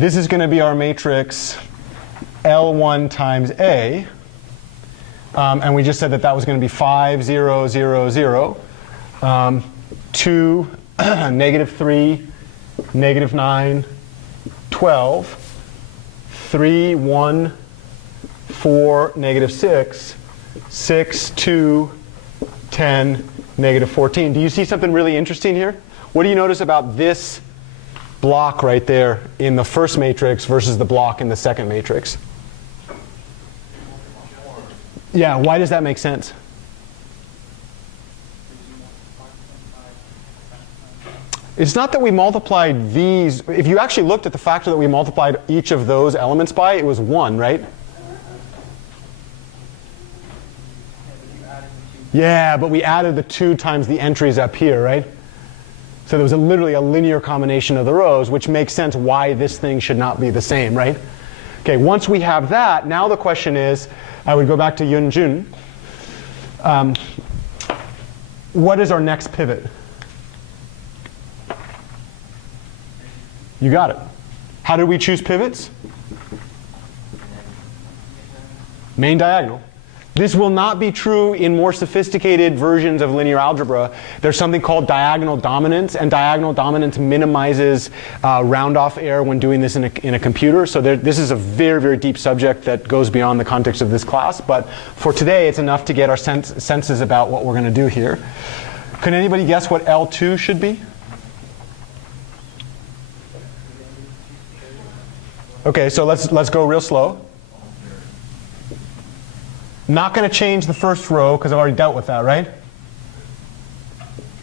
This is going to be our matrix L1 times A. And we just said that that was going to be 5, 0, 0, 0, 2, negative 3, negative 9, 12, 3, 1, 4, negative 6, 6, 2, 10, negative 14. Do you see something really interesting here? What do you notice about this block right there in the first matrix versus the block in the second matrix? Yeah, why does that make sense? It's not that we multiplied these. If you actually looked at the factor that we multiplied each of those elements by, it was 1, right? Yeah, but we added the 2 times the entries up here, right? So there was literally a linear combination of the rows, which makes sense why this thing should not be the same, right? Okay, once we have that, now the question is, I would go back to Yunjun. What is our next pivot? You got it. How did we choose pivots? Main diagonal. This will not be true in more sophisticated versions of linear algebra. There's something called diagonal dominance, and diagonal dominance minimizes round-off error when doing this in a computer. So this is a very, very deep subject that goes beyond the context of this class. But for today, it's enough to get our senses about what we're going to do here. Can anybody guess what L2 should be? Okay, so let's go real slow. Not going to change the first row because I've already dealt with that, right?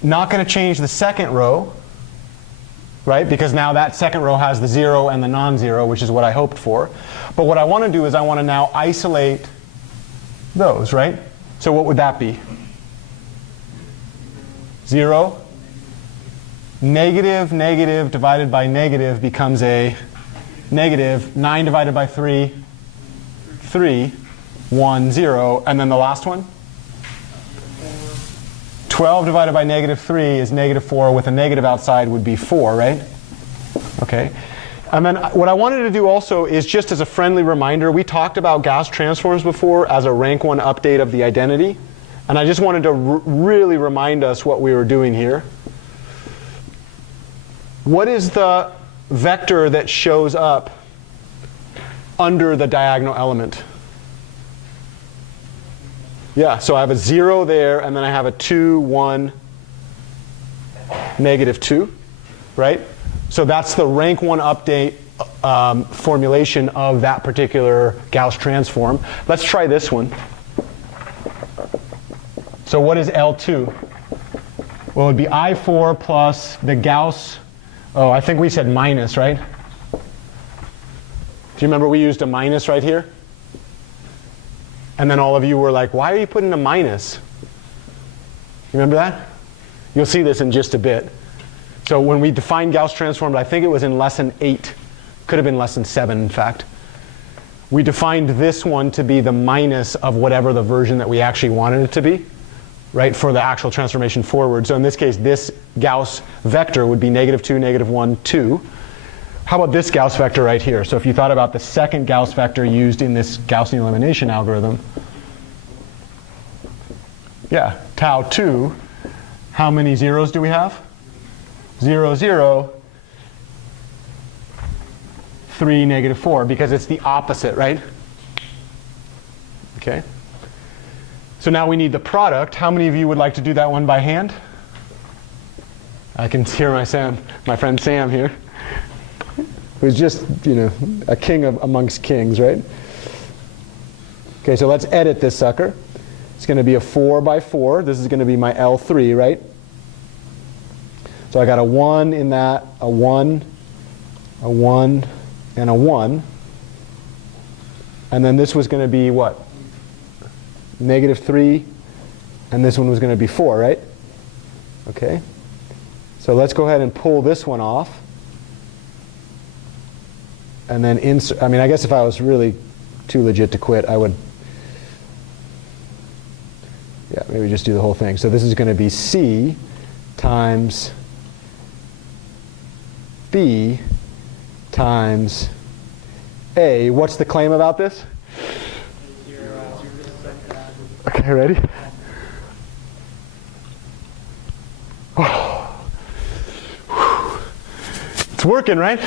Not going to change the second row, right? Because now that second row has the 0 and the non-zero, which is what I hoped for. But what I want to do is I want to now isolate those, right? So what would that be? 0. Negative, negative divided by negative becomes a negative. 9 divided by 3, 3. 1, 0, and then the last one? 12 divided by negative 3 is negative 4. With a negative outside would be 4, right? Okay. And then what I wanted to do also is just as a friendly reminder, we talked about Gauss transforms before as a rank 1 update of the identity. And I just wanted to really remind us what we were doing here. What is the vector that shows up under the diagonal element? Yeah, so I have a 0 there, and then I have a 2, 1, negative 2, right? So that's the rank 1 update formulation of that particular Gauss transform. Let's try this one. So what is L2? Well, it would be I4 plus the Gauss. Oh, I think we said minus, right? Do you remember we used a minus right here? And then all of you were like, why are you putting a minus? You remember that? You'll see this in just a bit. So when we defined Gauss transformed, I think it was in lesson 8. Could have been lesson 7, in fact. We defined this one to be the minus of whatever the version that we actually wanted it to be, right, for the actual transformation forward. So in this case, this Gauss vector would be negative 2, negative 1, 2. How about this Gauss vector right here? So if you thought about the second Gauss vector used in this Gaussian elimination algorithm, yeah, tau 2, how many zeros do we have? 0, 0, 3, negative 4, because it's the opposite, right? Okay. So now we need the product. How many of you would like to do that one by hand? I can hear my friend Sam here, who's just, a king amongst kings, right? Okay, so let's edit this sucker. It's going to be a 4 by 4. This is going to be my L3, right? So I got a 1 in that, a 1, a 1, and a 1. And then this was going to be what? Negative 3, and this one was going to be 4, right? Okay. So let's go ahead and pull this one off. And then insert, I guess if I was really too legit to quit, I would, yeah, maybe just do the whole thing. So this is going to be C times B times A. What's the claim about this? Okay, ready? It's working, right?